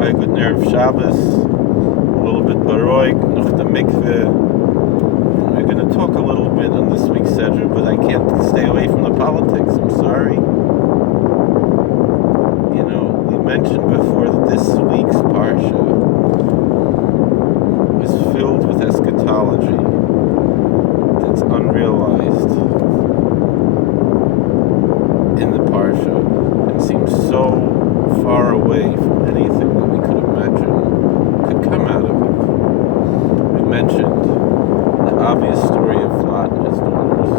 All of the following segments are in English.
Alright, good Erev Shabbos, a little bit baroik, noch the mikveh. We're going to talk a little bit on this week's Seder, but I can't stay away from the politics, I'm sorry. You know, we mentioned before that this week's Parsha is filled with eschatology that's unrealized in the Parsha and seems so far away from anything that we could imagine could come out of it. We mentioned the obvious story of Lot and his daughters.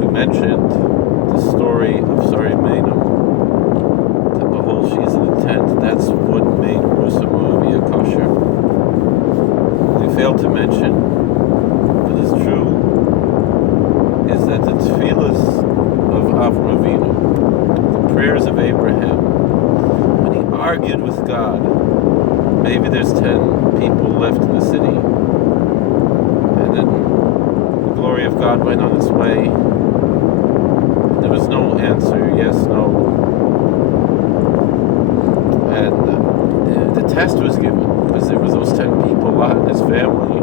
We mentioned the story of Sari Meinam, that behold, she's in the tent. That's what made Rusa Moavia kosher. We failed to mention, but it's true, is that the tefillas of Avram Avinu, prayers of Abraham, when he argued with God, maybe there's 10 people left in the city, and then the glory of God went on its way, and there was no answer, yes, no, and the test was given, because there was those 10 people, Lot and his family,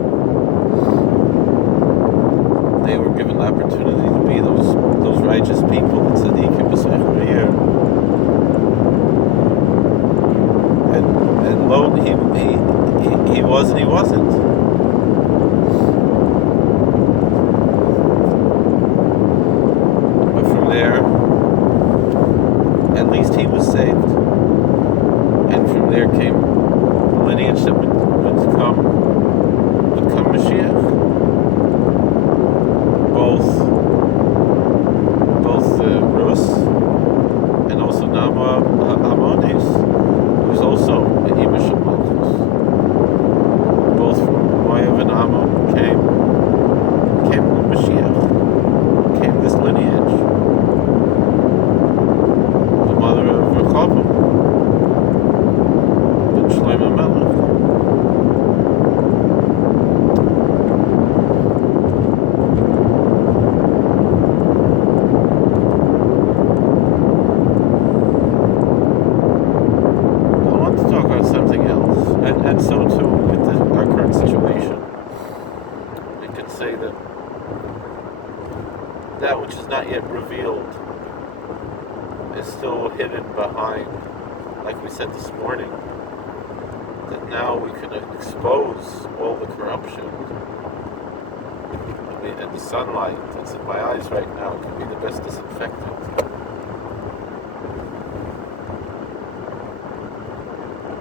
they were given the opportunity to be those righteous people that tzaddikim b'seichur. And lo, he was and he wasn't. But from there, at least he was saved. And from there came the lineage that would come Mashiach. Both Rus and also Nama Amonis, who's also the Imish of Malchus. Both from Moav and Ammon came Mashiach, came this lineage. The mother of Rechavam, ben Shlomo Melech. And so too with our current situation, we can say that which is not yet revealed is still hidden behind, like we said this morning, that now we can expose all the corruption. And the sunlight that's in my eyes right now can be the best disinfectant.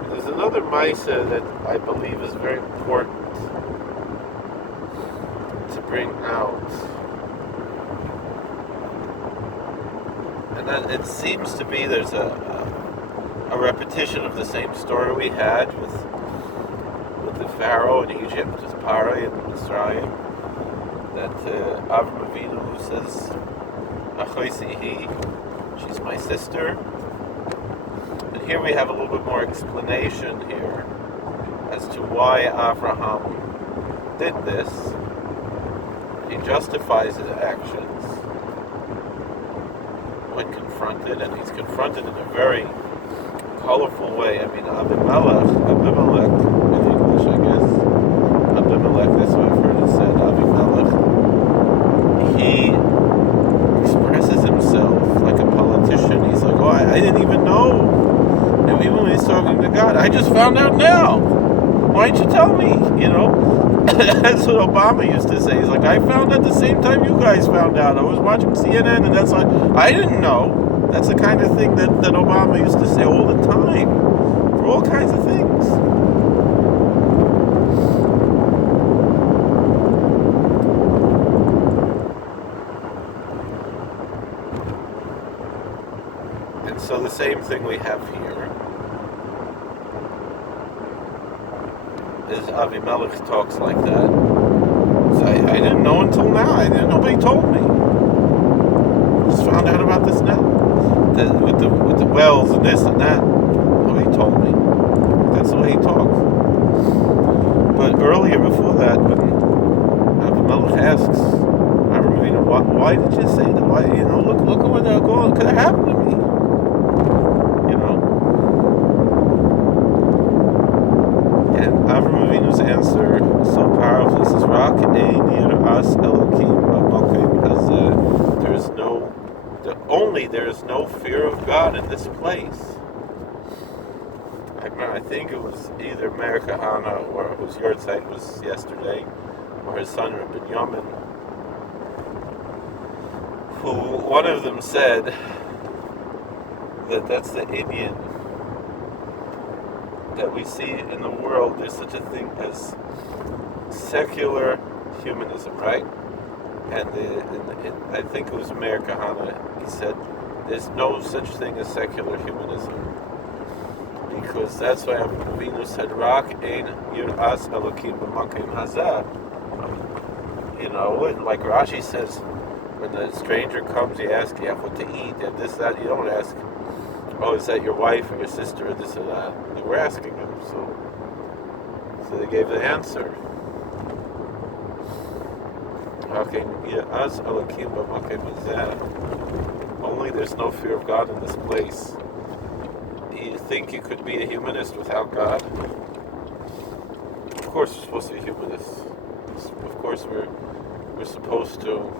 There's another Maisa that I believe is very important to bring out. And that it seems to be there's a repetition of the same story we had with the Pharaoh in Egypt, with Parai and Mitzrayim, that Avram Avinu says, Achoisihi, she's my sister. Here we have a little bit more explanation here as to why Abraham did this. He justifies his actions when confronted, and he's confronted in a very colorful way. I mean, Abimelech in English, I guess. Abimelech, that's what I've heard it said. Abimelech, he expresses himself like a politician. He's like, oh, I didn't even know. And even when he's talking to God, I just found out now. Why didn't you tell me? You know, that's what Obama used to say. He's like, I found out the same time you guys found out. I was watching CNN, and that's why I didn't know. That's the kind of thing that Obama used to say all the time for all kinds of things. So the same thing we have here is Avimelech talks like that. So I didn't know until now. Nobody told me. Just found out about this now. With the wells and this and that. Nobody told me. That's the way he talks. But earlier before that, when Avimelech asks Avram Avinu, why did you say that? Why, look at what could have happened to me. only there is no fear of God in this place. I think it was either Meir Kahana or whose yahrzeit was yesterday, or his son Rabbi Yamin, who one of them said that that's the Indian that we see in the world. There's such a thing as secular humanism, right? And I think it was Meir Kahana. He said there's no such thing as secular humanism, because that's why Avinu said, "Rak ein yiras Elokim b'makom hazeh." And like Rashi says, when the stranger comes, you ask, "You have what to eat?" You have this, that. You don't ask, "Oh, is that your wife or your sister or this or that?" They were asking him, so they gave the answer. Only there's no fear of God in this place. Do you think you could be a humanist without God? Of course we're supposed to be humanists. Of course we're supposed to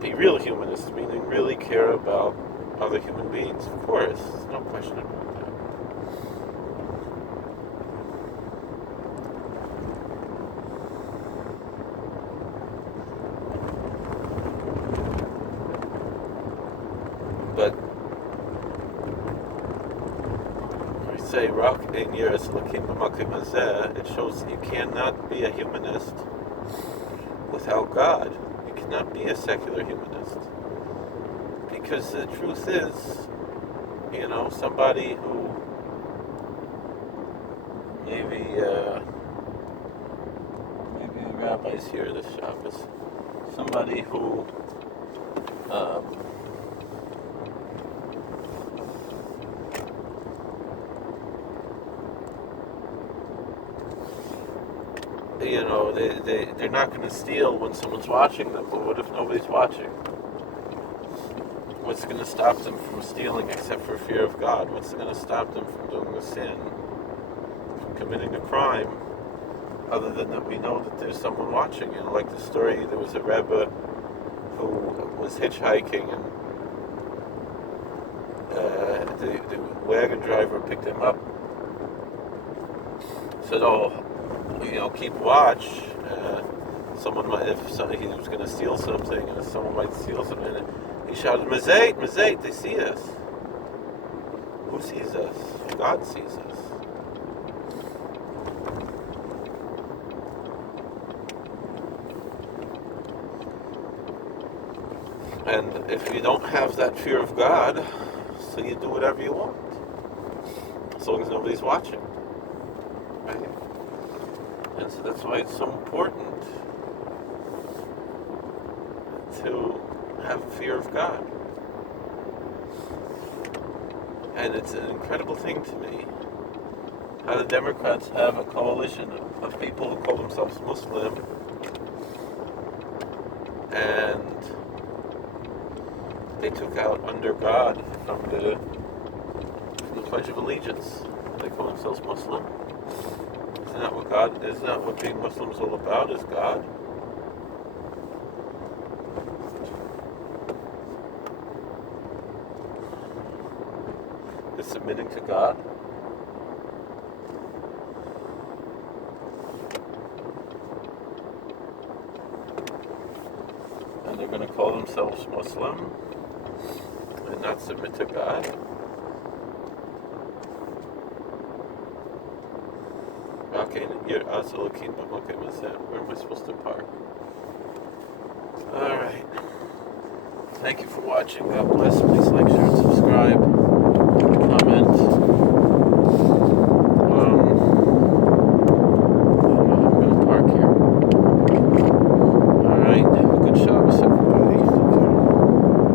be real humanists, meaning really care about other human beings. Of course, no question about that. But when we say Rak ein yiras Elokim b'makom hazeh, it shows that you cannot be a humanist without God. You cannot be a secular humanist. Because the truth is, somebody who maybe the rabbis here this Shabbos, somebody who they're not going to steal when someone's watching them, but what if nobody's watching? What's going to stop them from stealing except for fear of God? What's going to stop them from doing a sin, from committing a crime, other than that we know that there's someone watching? Like the story, there was a Rebbe who was hitchhiking, and the wagon driver picked him up, said, "Oh, keep watch. Someone might, if he was going to steal something, and someone might steal something." And he shouted, "Mazait, Mazait, they see us." Who sees us? God sees us. And if you don't have that fear of God, so you do whatever you want, as long as nobody's watching. Right? And so that's why it's so important to have fear of God. And it's an incredible thing to me how the Democrats have a coalition of people who call themselves Muslim, and they took out under God from the Pledge of Allegiance. They call themselves Muslim. Isn't that what being Muslim is all about, is God? Is submitting to God? And they're going to call themselves Muslim and not submit to God? Okay, where am I supposed to park? Alright. Thank you for watching. God bless. Please like, share, and subscribe. Comment.